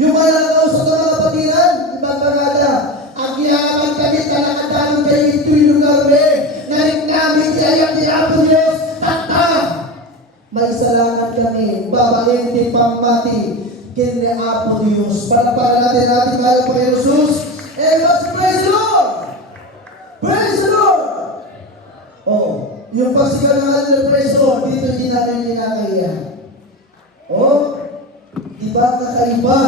Yung mga nakausap ng mga kapatiran, ibang bagada, ang yaman kami talakadanon kayo ito'y lugar me, narik namin kayang di Apo Diyos, tata! May salangan kami, babahin di pangmati, kini Apo Diyos. Palaparan natin ating mahal po kay Jesus. And let's praise the Lord! Praise the Lord! Oh, yung pagsigaw ng ating praise the Lord, dito hindi natin kinakaya. Oh, diba kakaiba?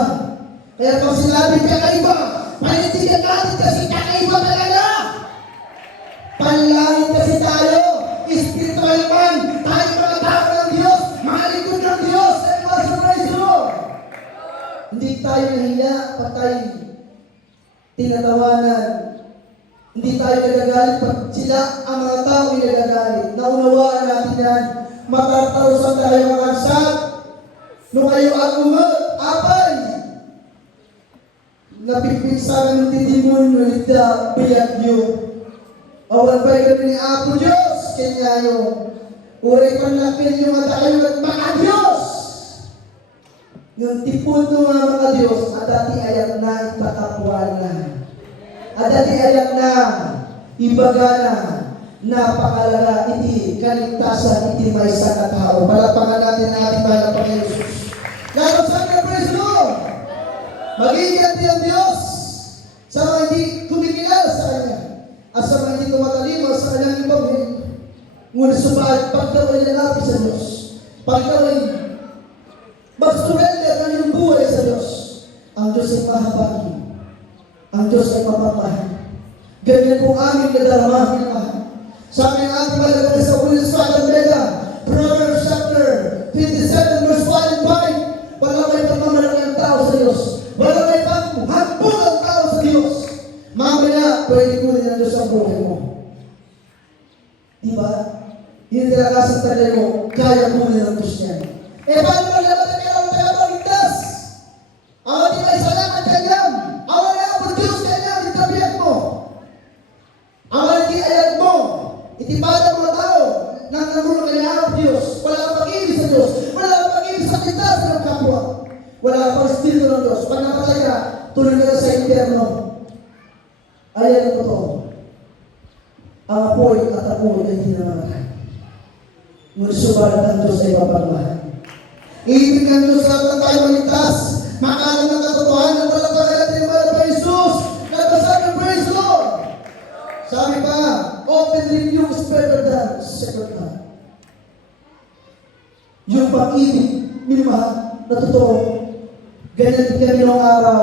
Kaya pag sinabing kakaiba, panindigan natin kasi kakaiba talaga. Panlangit kasi tayo, spiritual man, tayo mga tao ng Diyos, mga lingkod ng Diyos, and what's the praise the Lord? Hindi tayo nahiya, patay, tinatawanan. Hindi tayo nagagalit pag sila ang mga tao ay nagagalit. Naunawaan natin yan, matatarusan tayo mga kansat. Nung kayo agumot, apay, napipinsagan ng titimonyo, ita, biyag nyo. Awan pa kami ni Apo Diyos, kanyayo. Uray panlakin yung mata kayo at mga Diyos. Yung tipon ng mga Diyos, at dati ayak na ipatapuan na. At dati ayak na ibaga na. Napakalaga iti, kaligtasan iti may sa katao. Palapangan natin ang ating mahal na Panginoon Jesus. Lalo sa akin, praise the Lord! Mag-iingat ang Diyos sa mga hindi kumikilala sa Kanya at sa mga hindi tumatalima sa Kanyang ibangin. Ngunit subalit, pag daw ay lalapit sa Diyos, pag daw ay mag-surrender ng iyong buhay sa Diyos, ang Diyos ay mahabagin. Ang Diyos ay mapapahal. Ganyan po aming nadaramahin mahal. Sabi ng ating malagay sa ulit sa Beda, Proverbs chapter 27 verse 1 and 5, wala may pagmamalaki ang tao sa Diyos. Wala may paghampul ang tao sa Diyos. Mamaya, pwede kunin ng Diyos ang buhay mo. Diba? Hindi talaga sa tagay mo, kaya kunin ng Diyos niya. Paano maglaban ang kailangan tayo magligtas? Ang di may salamat kanyang. Ang wala ang Diyos kanyang, itabihan mo. Ang hindi ayag mo. Itipada mga tao nang nangulong kay ang Diyos. Wala kang pag-ibig sa Diyos. Wala kang pag-ibig sa tindahan ng kapwa. Wala kang Espiritu ng Diyos. Pag napatay ka, tuloy ka sa impyerno. Ayan ang totoo. Ang apoy at apoy ay hinamakan. Ngunit subalit ang Diyos ay mapagmahal. Iibig ng Diyos lahat ng tayo maligtas. Makalang ng katotohanan. Walang pagkalat ng mahal pa Jesus. Nagpasabi, praise the Lord. Sabi pa, open review is better than second hand. Yung pag-ibig, minimahal, na totoo, ganyan din kami noong araw.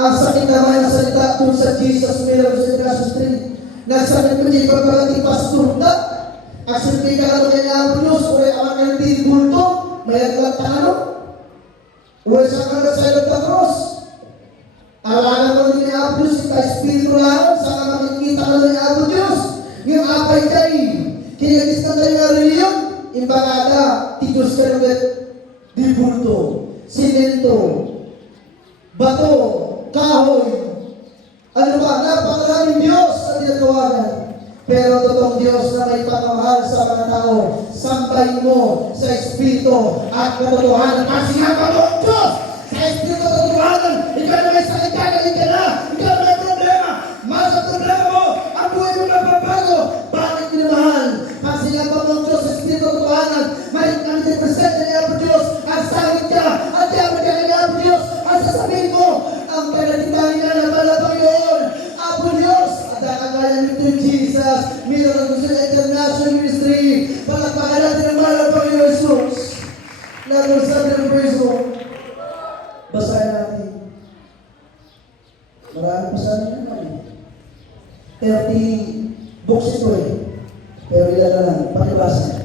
Ang sakit naman ng salita doon sa Jesus, meron sa Verses 3. Nagsakit ko niya, ipagparating pastor na. Actually, may kalalo niya niya ang Diyos, o ay awan kayong tinibulto, may aglat tano. O ay sa kalat sa ilog ng cross. Alaala ko rin niya ang Diyos, ita Espiritu lang, sa makikita ka rin niya ang Diyos. Ngayong apay kayo, kinagis na tayo nga rin yun. Imbagada, titos ka naman, dibulto, simento, bato, kahoy, ano ba, napakaraming Diyos na tinatawagan. Pero totoong Diyos na may pagmamahal sa mga tao, sambay mo sa Espiritu at katotohanan. Kasi nga totoong Diyos, sa Espiritu at katotohanan, ikaw na may sakit ka, galing ka na, ikaw na may problema, masa problema mo, ang buhay mo napapago. Bakit minamahal? Kasi nga totoong Diyos sa Espiritu at katotohanan, may 90% na niya po Diyos, ang sakit ka, at yaman ka niya po Diyos, ang sasabihin mo, ang pinagtitangi na naman na Panginoon, Apo Diyos, at nakagayan nito yung Jesus, Miracle International Ministry, palagpakan natin ang mahal ng Panginoon Jesus. Lalo sabi ng praise mo, basahin natin. Marami pa sana yun naman. 30 books ito eh. Pero ilan na lang, pakibasa.